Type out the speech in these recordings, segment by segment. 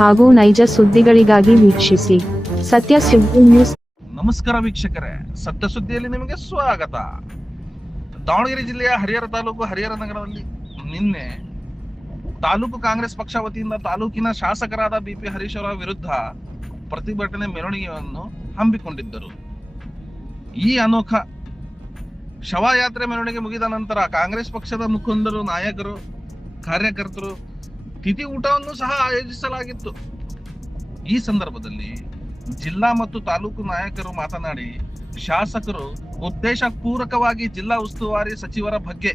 ಹಾಗೂ ನೈಜ ಸುದ್ದಿಗಳಿಗಾಗಿ ವೀಕ್ಷಿಸಿ ಸತ್ಯ ಸುದ್ದಿ ನ್ಯೂಸ್. ನಮಸ್ಕಾರ ವೀಕ್ಷಕರೇ, ಸತ್ಯ ಸುದ್ದಿಯಲ್ಲಿ ನಿಮಗೆ ಸ್ವಾಗತ. ದಾವಣಗೆರೆ ಜಿಲ್ಲೆಯ ಹರಿಹರ ತಾಲೂಕು ಹರಿಹರ ನಗರದಲ್ಲಿ ನಿನ್ನೆ ತಾಲೂಕು ಕಾಂಗ್ರೆಸ್ ಪಕ್ಷ ವತಿಯಿಂದ ತಾಲೂಕಿನ ಶಾಸಕರಾದ ಬಿಪಿ ಹರೀಶ್ ಅವರ ವಿರುದ್ಧ ಪ್ರತಿಭಟನೆ ಮೆರವಣಿಗೆಯನ್ನು ಹಮ್ಮಿಕೊಂಡಿದ್ದರು. ಈ ಅನೋಖ ಶವಯಾತ್ರೆ ಮೆರವಣಿಗೆ ಮುಗಿದ ನಂತರ ಕಾಂಗ್ರೆಸ್ ಪಕ್ಷದ ಮುಖಂಡರು, ನಾಯಕರು, ಕಾರ್ಯಕರ್ತರು ತಿಥಿ ಊಟವನ್ನು ಸಹ ಆಯೋಜಿಸಲಾಗಿತ್ತು. ಈ ಸಂದರ್ಭದಲ್ಲಿ ಜಿಲ್ಲಾ ಮತ್ತು ತಾಲೂಕು ನಾಯಕರು ಮಾತನಾಡಿ, ಶಾಸಕರು ಉದ್ದೇಶ ಪೂರ್ವಕವಾಗಿ ಜಿಲ್ಲಾ ಉಸ್ತುವಾರಿ ಸಚಿವರ ಬಗ್ಗೆ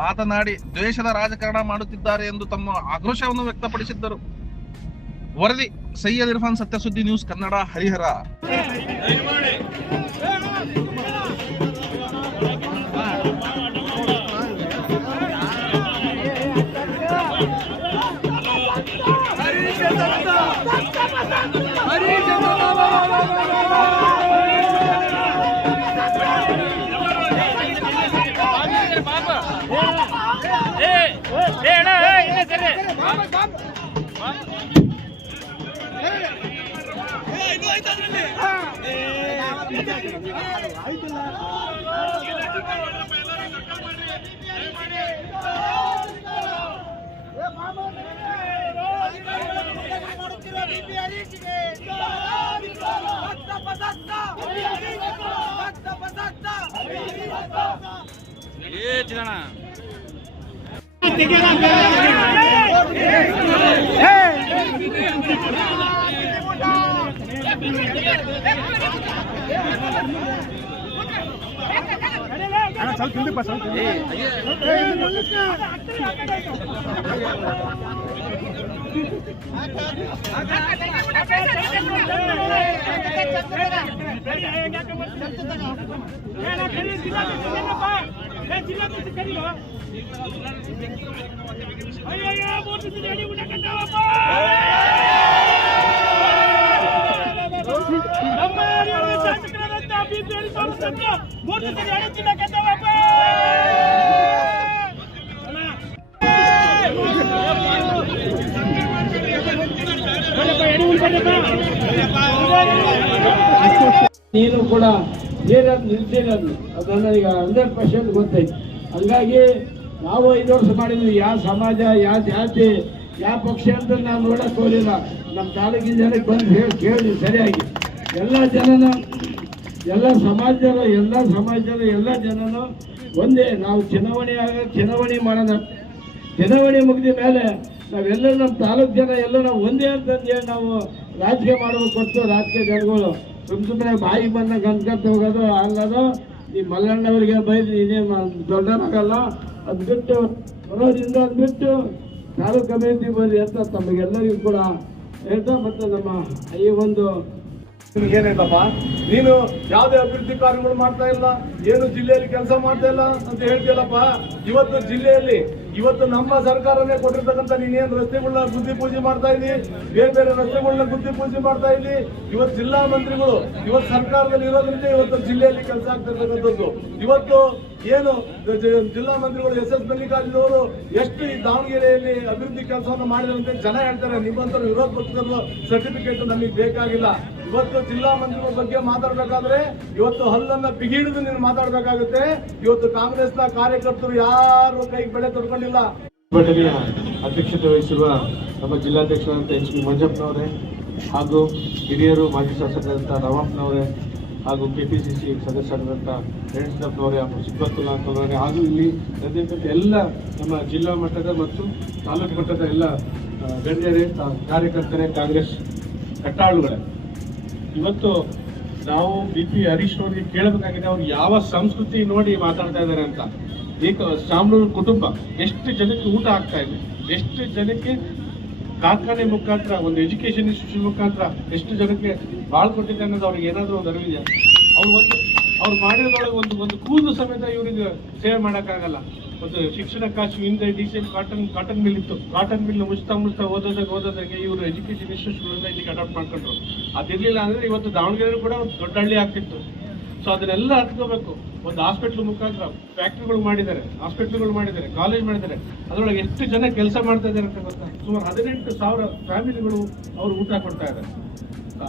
ಮಾತನಾಡಿ ದ್ವೇಷದ ರಾಜಕಾರಣ ಮಾಡುತ್ತಿದ್ದಾರೆ ಎಂದು ತಮ್ಮ ಆಕ್ರೋಶವನ್ನು ವ್ಯಕ್ತಪಡಿಸಿದ್ದರು. ವರದಿ ಸೈಯದ್ ಇರ್ಫಾನ್, ಸತ್ಯ ಸುದ್ದಿ ನ್ಯೂಸ್ ಕನ್ನಡ, ಹರಿಹರ. ನೀನು ಕೂಡ ನೀರಲ್ಲಿ ನಿಲ್ಸಿರೋದು ಅದು ನನಗೆ 100% ಗೊತ್ತೈತಿ. ಹಂಗಾಗಿ ನಾವು 5 ವರ್ಷ ಮಾಡಿದ್ವಿ. ಯಾವ ಸಮಾಜ, ಯಾವ ಜಾತಿ, ಯಾವ ಪಕ್ಷ ಅಂತ ನಾವು ನೋಡಕ್ ಹೋಗಿಲ್ಲ. ನಮ್ಮ ತಾಲೂಕಿನ ಜನಕ್ಕೆ ಬಂದು ಕೇಳಿ ಸರಿಯಾಗಿ ಎಲ್ಲ ಜನನು, ಎಲ್ಲ ಸಮಾಜದ ಎಲ್ಲ ಜನನು ಒಂದೇ. ನಾವು ಚುನಾವಣೆ ಮಾಡೋಣ. ಚುನಾವಣೆ ಮುಗಿದ ಮೇಲೆ ನಾವೆಲ್ಲರೂ ನಮ್ಮ ತಾಲೂಕು ಜನ ಎಲ್ಲ ನಾವು ಒಂದೇ ಅಂತಂದೇಳಿ ನಾವು ರಾಜಕೀಯ ಮಾಡಬೇಕು ಹೊತ್ತು ರಾಜಕೀಯ ಜನಗಳು ಸುಮ್ಮನೆ ಬಾಯಿ ಬಂದ ಗಂಟ್ಕಂತ ಹೋಗೋದು ಆಗದು. ಈ ಮಲ್ಲಣ್ಣವರಿಗೆ ಬೈದು ಇದೇ ದೊಡ್ಡನಾಗಲ್ಲ, ಅದು ಬಿಟ್ಟು ಬರೋದ್ರಿಂದ ಅದು ಬಿಟ್ಟು ತಾಲೂಕು ಕಮಿಟಿ ಬರ್ರಿ ಅಂತ ತಮಗೆಲ್ಲರಿಗೂ ಕೂಡ ಹೇಳ್ತಾ, ಮತ್ತು ನಮ್ಮ ಈ ಒಂದು ಏನಿಲ್ಲಪ್ಪ, ನೀನು ಯಾವುದೇ ಅಭಿವೃದ್ಧಿ ಕಾರ್ಯಗಳು ಮಾಡ್ತಾ ಇಲ್ಲ, ಏನು ಜಿಲ್ಲೆಯಲ್ಲಿ ಕೆಲಸ ಮಾಡ್ತಾ ಇಲ್ಲ ಅಂತ ಹೇಳ್ತಿಲ್ಲಪ್ಪ. ಇವತ್ತು ಜಿಲ್ಲೆಯಲ್ಲಿ ನಮ್ಮ ಸರ್ಕಾರನೇ ಕೊಟ್ಟಿರ್ತಕ್ಕಂಥ ನೀನೇನು ರಸ್ತೆಗಳನ್ನ ಬುದ್ಧಿ ಪೂಜೆ ಮಾಡ್ತಾ ಇದ್ದಿ, ಬೇರೆ ರಸ್ತೆಗಳನ್ನ ಬುದ್ಧಿ ಪೂಜೆ ಮಾಡ್ತಾ ಇದ್ದಿ. ಇವತ್ತು ಜಿಲ್ಲಾ ಮಂತ್ರಿಗಳು ಇವತ್ತು ಸರ್ಕಾರದಲ್ಲಿ ಇರೋದ್ರಿಂದ ಇವತ್ತು ಜಿಲ್ಲೆಯಲ್ಲಿ ಕೆಲಸ ಆಗ್ತಾ ಇರ್ತಕ್ಕಂಥದ್ದು. ಇವತ್ತು ಏನು ಜಿಲ್ಲಾ ಮಂತ್ರಿಗಳು SS ಮಲ್ಲಿಕಾರ್ಜುನವರು ಎಷ್ಟು ಈ ದಾವಣಗೆರೆಯಲ್ಲಿ ಅಭಿವೃದ್ಧಿ ಕೆಲಸವನ್ನು ಮಾಡಿದಂತೆ ಜನ ಹೇಳ್ತಾರೆ. ನಿಮ್ಮಂತರ ವಿರೋಧ ಪಕ್ಷದ ಸರ್ಟಿಫಿಕೇಟ್ ನಮಗೆ ಬೇಕಾಗಿಲ್ಲ. ಇವತ್ತು ಜಿಲ್ಲಾ ಮಂತ್ರಿಗಳ ಬಗ್ಗೆ ಮಾತಾಡಬೇಕಾದ್ರೆ ಇವತ್ತು ಹಲ್ಲನ್ನ ಬಿಗಿಡಿದು ನೀನು ಮಾತಾಡಬೇಕಾಗುತ್ತೆ. ಇವತ್ತು ಕಾಂಗ್ರೆಸ್ನ ಕಾರ್ಯಕರ್ತರು ಯಾರು ಕೈಗೆ ಬೆಳೆ ತೊಡ್ಕೊಂಡಿಲ್ಲ. ಪ್ರತಿಭಟನೆಯ ಅಧ್ಯಕ್ಷತೆ ವಹಿಸಿರುವ ನಮ್ಮ ಜಿಲ್ಲಾಧ್ಯಕ್ಷರಾದಂಥ HB ಮಂಜಪ್ಪನವರೇ, ಹಾಗೂ ಹಿರಿಯರು ಮಾಜಿ ಶಾಸಕರಾದಂಥ ನವಾಬ್ನವರೇ, ಹಾಗೂ KPCC ಸದಸ್ಯರಾದಂಥ ರೇಣುಕಪ್ಪನವರೇ, ಹಾಗೂ ಸಿಬ್ಬತ್ತುಲ್ಲಾ ಅಂತವರೇ, ಹಾಗೂ ಇಲ್ಲಿ ನಡೆದಂಥ ಎಲ್ಲ ನಮ್ಮ ಜಿಲ್ಲಾ ಮಟ್ಟದ ಮತ್ತು ತಾಲೂಕು ಮಟ್ಟದ ಎಲ್ಲ ಗಣ್ಯರೇ, ಕಾರ್ಯಕರ್ತರೇ, ಕಾಂಗ್ರೆಸ್ ಕಟ್ಟಾಳುಗಳೇ, ಇವತ್ತು ನಾವು BP ಹರೀಶ್ ಅವರಿಗೆ ಕೇಳಬೇಕಾಗಿದೆ, ಅವ್ರು ಯಾವ ಸಂಸ್ಕೃತಿ ನೋಡಿ ಮಾತಾಡ್ತಾ ಇದ್ದಾರೆ ಅಂತ. ಶಾಮನೂರು ಕುಟುಂಬ ಎಷ್ಟು ಜನಕ್ಕೆ ಊಟ ಆಗ್ತಾ ಇದೆ, ಎಷ್ಟು ಜನಕ್ಕೆ ಕಾರ್ಖಾನೆ ಮುಖಾಂತರ, ಒಂದು ಎಜುಕೇಶನ್ ಇನ್ಸ್ಟಿಟ್ಯೂಷನ್ ಮುಖಾಂತರ ಎಷ್ಟು ಜನಕ್ಕೆ ಬಾಳ್ಕೊಟ್ಟಿದೆ ಅನ್ನೋದು ಅವ್ರಿಗೆ ಏನಾದರೂ ಒಂದು ಅರಿವಿದೆ. ಅವ್ರು ಮಾಡಿರೋದ್ರೊಳಗೆ ಒಂದು ಕೂದಲು ಸಮೇತ ಇವರಿಗೆ ಸೇವೆ ಮಾಡೋಕ್ಕಾಗಲ್ಲ. ಒಂದು ಶಿಕ್ಷಣ ಕಾಸು ಹಿಂದೆ ಡೀಸೆಂಟ್ ಕಾಟನ್ ಮಿಲ್ ಇತ್ತು. ಕಾಟನ್ ಮಿಲ್ ಮುಚ್ತಾ ಓದೋದಾಗೆ ಇವರು ಎಜುಕೇಶನ್ ಇನ್ಸ್ಟಿಟ್ಯೂಷನ್ ಇಲ್ಲಿಗೆ ಅಡಾಪ್ಟ್ ಮಾಡ್ಕೊಂಡ್ರು. ಅದಿರಲಿಲ್ಲ ಅಂದರೆ ಇವತ್ತು ದಾವಣಗೆರೆ ಕೂಡ ಒಂದು ದೊಡ್ಡ ಹಳ್ಳಿ ಆಗ್ತಿತ್ತು. ಸೊ ಅದನ್ನೆಲ್ಲ ಅರ್ಥಕೋಬೇಕು. ಒಂದು ಹಾಸ್ಪಿಟ್ಲ್ ಮುಖಾಂತರ ಫ್ಯಾಕ್ಟ್ರಿಗಳು ಮಾಡಿದ್ದಾರೆ, ಕಾಲೇಜ್ ಮಾಡಿದ್ದಾರೆ. ಅದರೊಳಗೆ ಎಷ್ಟು ಜನ ಕೆಲಸ ಮಾಡ್ತಾ ಇದ್ದಾರೆ ಅಂತ ಗೊತ್ತಾ? ಸುಮಾರು 18,000 ಫ್ಯಾಮಿಲಿಗಳು ಅವರು ಊಟ ಕೊಡ್ತಾ ಇದ್ದಾರೆ.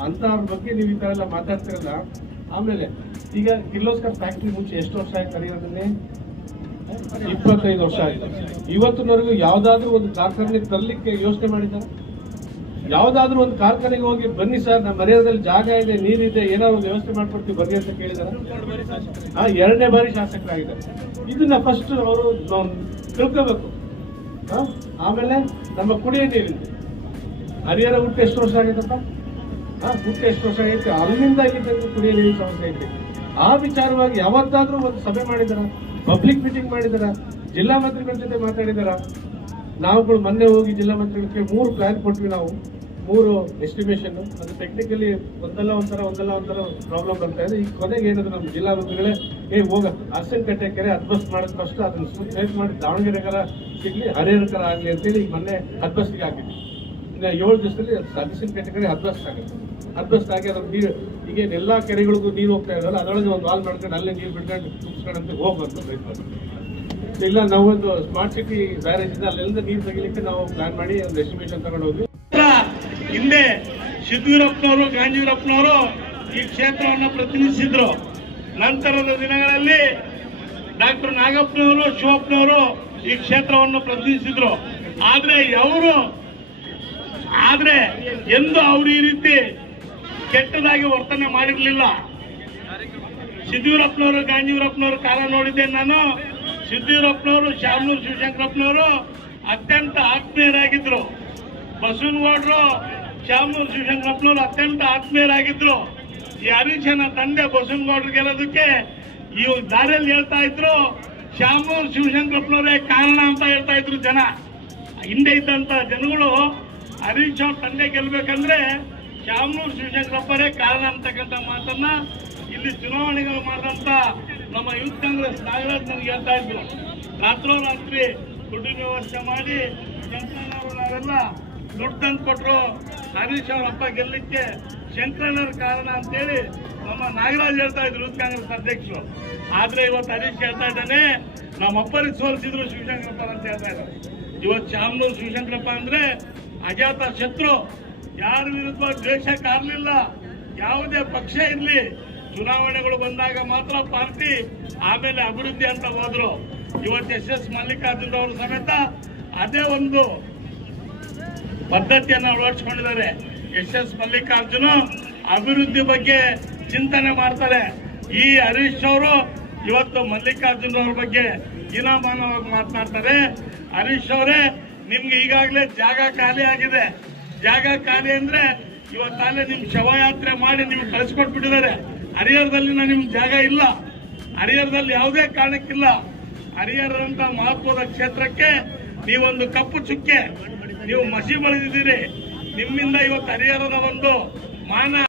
ಅಂತವ್ರ ಬಗ್ಗೆ ನೀವು ಈ ತರ ಎಲ್ಲ ಮಾತಾಡ್ತಿರಲ್ಲ. ಆಮೇಲೆ ಈಗ ಕಿರ್ಲೋಸ್ಕರ್ ಫ್ಯಾಕ್ಟ್ರಿ ಮುಂಚೆ ಎಷ್ಟು ವರ್ಷ ಆಯ್ತು ಕರೆಯೋದನ್ನೇ? 25 ವರ್ಷ ಆಯ್ತು. ಇವತ್ತಿನವರೆಗೂ ಯಾವ್ದಾದ್ರು ಒಂದು ಕಾರ್ಖಾನೆ ತರಲಿಕ್ಕೆ ಯೋಚನೆ ಮಾಡಿದ್ದಾರೆ? ಯಾವ್ದಾದ್ರು ಒಂದು ಕಾರ್ಖಾನೆಗೆ ಹೋಗಿ ಬನ್ನಿ ಸರ್, ನಮ್ಮ ಹರಿಹರದಲ್ಲಿ ಜಾಗ ಇದೆ, ನೀರಿದೆ, ಏನಾದ್ರು ವ್ಯವಸ್ಥೆ ಮಾಡ್ಕೊಡ್ತೀವಿ ಬರ್ರಿ ಅಂತ ಕೇಳಿದಾರೆ? 2ನೇ ಬಾರಿ ಶಾಸಕರಾಗಿದ್ದಾರೆ. ಇದನ್ನ ಫಸ್ಟ್ ಅವರು ತಿಳ್ಕೋಬೇಕು. ಆಮೇಲೆ ನಮ್ಮ ಕುಡಿಯೋ ನೀರಿದೆ. ಹರಿಹರ ಹುಟ್ಟು ಎಷ್ಟು ವರ್ಷ ಆಗೈತಪ್ಪ? ಹುಟ್ಟು ಎಷ್ಟು ವರ್ಷ ಆಗೈತೆ? ಅಲ್ಲಿಂದ ಇಲ್ಲಿದ್ದಂತ ಕುಡಿಯೋ ನೀರಿನ ಸಮಸ್ಯೆ ಐತೆ. ಆ ವಿಚಾರವಾಗಿ ಯಾವತ್ತಾದ್ರೂ ಒಂದು ಸಭೆ ಮಾಡಿದಾರ? ಪಬ್ಲಿಕ್ ಮೀಟಿಂಗ್ ಮಾಡಿದಾರ? ಜಿಲ್ಲಾ ಮಂತ್ರಿಗಳ ಜೊತೆ ಮಾತಾಡಿದಾರ? ನಾವುಗಳು ಮೊನ್ನೆ ಹೋಗಿ ಜಿಲ್ಲಾ ಮಂತ್ರಿಗಳಿಗೆ 3 ಪ್ಲಾನ್ ಕೊಟ್ವಿ ನಾವು, 3 ಎಸ್ಟಿಮೇಷನ್. ಅದು ಟೆಕ್ನಿಕಲಿ ಒಂದಲ್ಲ ಒಂಥರ ಪ್ರಾಬ್ಲಮ್ ಬರ್ತಾ ಇದೆ. ಈಗ ಕೊನೆಗೆ ಏನಾದ್ರು ನಮ್ಮ ಜಿಲ್ಲಾ ಮಂತ್ರಿಗಳೇ ಹೋಗ ಅರಸನಕಟ್ಟೆ ಕೆರೆ ಅದ್ಬಸ್ಟ್ ಮಾಡೋದು ಫಸ್ಟ್, ಅದನ್ನ ಸೇಫ್ ಮಾಡಿ ದಾವಣಗೆರೆಗರ ಸಿಗ್ಲಿ, ಹರಿಹರಕರ ಆಗ್ಲಿ ಅಂತೇಳಿ ಈಗ ಮೊನ್ನೆ ಅದ್ಬಸ್ಟಿಗೆ ಹಾಕಿದ್ವಿ. ಇನ್ನು 7 ದಿವಸದಲ್ಲಿ ಅರಸನಕಟ್ಟೆ ಕೆರೆ ಅದ್ಬಸ್ಟ್ ಆಗುತ್ತೆ. ಅದ್ಬಸ್ಟ್ ಆಗಿ ಅದ್ರ ನೀರು ಈಗ ಎಲ್ಲಾ ಕೆರೆಗಳಿಗೂ ನೀರು ಹೋಗ್ತಾ ಇರಲ್ಲ, ಅದರೊಳಗೆ ಒಂದು ವಾಲ್ ಮಾಡ್ಕೊಂಡು ಅಲ್ಲೇ ನೀರು ಬಿಡ್ಕೊಂಡು ತುಂಬಿಸ್ಕೊಂಡಂತೆ ಹೋಗುವಂತ ಪ್ರಯತ್ನ. ಇಲ್ಲ ನಾವೊಂದು ಸ್ಮಾರ್ಟ್ ಸಿಟಿ ಬ್ಯಾರೇಜ್ ಇದೆ, ಅಲ್ಲೆಲ್ಲ ನೀರು ತೆಗಿಲಿಕ್ಕೆ ನಾವು ಪ್ಲಾನ್ ಮಾಡಿ ಒಂದು ಎಸ್ಟಿಮೇಷನ್ ತಗೊಂಡು ಹೋಗಿ. ಹಿಂದೆ ಸಿದ್ದೂರಪ್ಪನವರು, ಗಾಂಜೀವರಪ್ಪನವರು ಈ ಕ್ಷೇತ್ರವನ್ನು ಪ್ರತಿನಿಧಿಸಿದ್ರು. ನಂತರದ ದಿನಗಳಲ್ಲಿ ಡಾಕ್ಟರ್ ನಾಗಪ್ಪನವರು, ಶಿವಪ್ಪನವರು ಈ ಕ್ಷೇತ್ರವನ್ನು ಪ್ರತಿನಿಧಿಸಿದ್ರು. ಆದ್ರೆ ಎಂದು ಅವರು ಈ ರೀತಿ ಕೆಟ್ಟದಾಗಿ ವರ್ತನೆ ಮಾಡಿರಲಿಲ್ಲ. ಸಿದ್ದೂರಪ್ಪನವರು, ಗಾಂಜೀವರಪ್ಪನವರು ಕಾಲ ನೋಡಿದ್ದೇನೆ ನಾನು. ಸಿದ್ದೂರಪ್ಪನವರು, ಶಾಮನೂರು ಶಿವಶಂಕರಪ್ಪನವರು ಅತ್ಯಂತ ಆತ್ಮೀಯರಾಗಿದ್ರು. ಬಸವನಗೌಡರು, ಶಾಮನೂರು ಶಿವಶಂಕರಪ್ಪನವರು ಅತ್ಯಂತ ಆತ್ಮೀಯರಾಗಿದ್ರು. ಈ ಹರೀಶನ ತಂದೆ ಬಸವನಗೌಡರು ಗೆಲ್ಲೋದಕ್ಕೆ ಈ ದಾರಿಯಲ್ಲಿ ಹೇಳ್ತಾ ಇದ್ರು, ಶಾಮನೂರು ಶಿವಶಂಕರಪ್ಪನವರೇ ಕಾರಣ ಅಂತ ಹೇಳ್ತಾ ಇದ್ರು ಜನ. ಹಿಂದೆ ಇದ್ದಂತ ಜನಗಳು ಹರೀಶ್ ಅವ್ರ ತಂದೆ ಗೆಲ್ಬೇಕಂದ್ರೆ ಶಾಮನೂರು ಶಿವಶಂಕರಪ್ಪರೇ ಕಾರಣ ಅಂತಕ್ಕಂಥ ಮಾತನ್ನ ಇಲ್ಲಿ ಚುನಾವಣೆಗಳು ಮಾಡಿದಂತ ನಮ್ಮ ಯೂತ್ ಕಾಂಗ್ರೆಸ್ ನಾಗರಾಜ್ ನನಗೆ ಹೇಳ್ತಾ ಇದ್ರು. ರಾತ್ರೋರಾತ್ರಿ ದುಡ್ಡಿನ ವ್ಯವಸ್ಥೆ ಮಾಡಿ ಶಂಕರಣ್ಣವರೆಲ್ಲ ದುಡ್ಡು ತಂದು ಕೊಟ್ಟರು. ಹರೀಶ್ ಅವ್ರ ಅಪ್ಪ ಗೆಲ್ಲಕ್ಕೆ ಶಂಕರಣ್ಣವ್ರ ಕಾರಣ ಅಂತೇಳಿ ನಮ್ಮ ನಾಗರಾಜ್ ಹೇಳ್ತಾ ಇದ್ರು, ಯೂತ್ ಕಾಂಗ್ರೆಸ್ ಅಧ್ಯಕ್ಷರು. ಆದ್ರೆ ಇವತ್ತು ಹರೀಶ್ ಹೇಳ್ತಾ ಇದ್ದಾನೆ, ನಮ್ಮಪ್ಪರಿಗೆ ಸೋಲಿಸಿದ್ರು ಶಿವಶಂಕರಪ್ಪ ಅಂತ ಹೇಳ್ತಾ ಇದ್ದಾರೆ. ಇವತ್ತು ಶಾಮನೂರು ಶಿವಶಂಕರಪ್ಪ ಅಂದ್ರೆ ಅಜಾತ ಶತ್ರು. ಯಾರ ವಿರುದ್ಧ ದ್ವೇಷ ಕಾರಲಿಲ್ಲ. ಯಾವುದೇ ಪಕ್ಷ ಇರಲಿ, ಚುನಾವಣೆಗಳು ಬಂದಾಗ ಮಾತ್ರ ಪಾರ್ಟಿ, ಆಮೇಲೆ ಅಭಿವೃದ್ಧಿ ಅಂತ ಹೋದ್ರು. ಇವತ್ತು SS ಮಲ್ಲಿಕಾರ್ಜುನ್ ಅವರು ಸಮೇತ ಅದೇ ಒಂದು ಪದ್ಧತಿಯನ್ನು ಅಳವಡಿಸಿಕೊಂಡಿದ್ದಾರೆ. SS ಮಲ್ಲಿಕಾರ್ಜುನ್ ಅಭಿವೃದ್ಧಿ ಬಗ್ಗೆ ಚಿಂತನೆ ಮಾಡ್ತಾರೆ. ಈ ಹರೀಶ್ ಅವರು ಇವತ್ತು ಮಲ್ಲಿಕಾರ್ಜುನ್ ಅವ್ರ ಬಗ್ಗೆ ಹೀನಾಮಾನವಾಗಿ ಮಾತನಾಡ್ತಾರೆ. ಹರೀಶ್ ಅವರೇ, ನಿಮ್ಗೆ ಈಗಾಗಲೇ ಜಾಗ ಖಾಲಿ ಆಗಿದೆ. ಜಾಗ ಖಾಲಿ ಅಂದ್ರೆ ಇವತ್ತಲ್ಲೇ ನಿಮ್ ಶವಯಾತ್ರೆ ಮಾಡಿ ನೀವು ಕಳಿಸ್ಕೊಟ್ಬಿಟ್ಟಿದ್ದಾರೆ. ಹರಿಹರದಲ್ಲಿ ನಿಮ್ ಜಾಗ ಇಲ್ಲ. ಹರಿಹರದಲ್ಲಿ ಯಾವುದೇ ಕಾರಣಕ್ಕಿಲ್ಲ. ಹರಿಹರದಂತ ಮಹತ್ವದ ಕ್ಷೇತ್ರಕ್ಕೆ ನೀವೊಂದು ಕಪ್ಪು ಚುಕ್ಕೆ, ನೀವು ಮಸಿ ಬಳಿದಿದ್ದೀರಿ. ನಿಮ್ಮಿಂದ ಇವತ್ತು ಹರಿಹರದ ಒಂದು ಮಾನ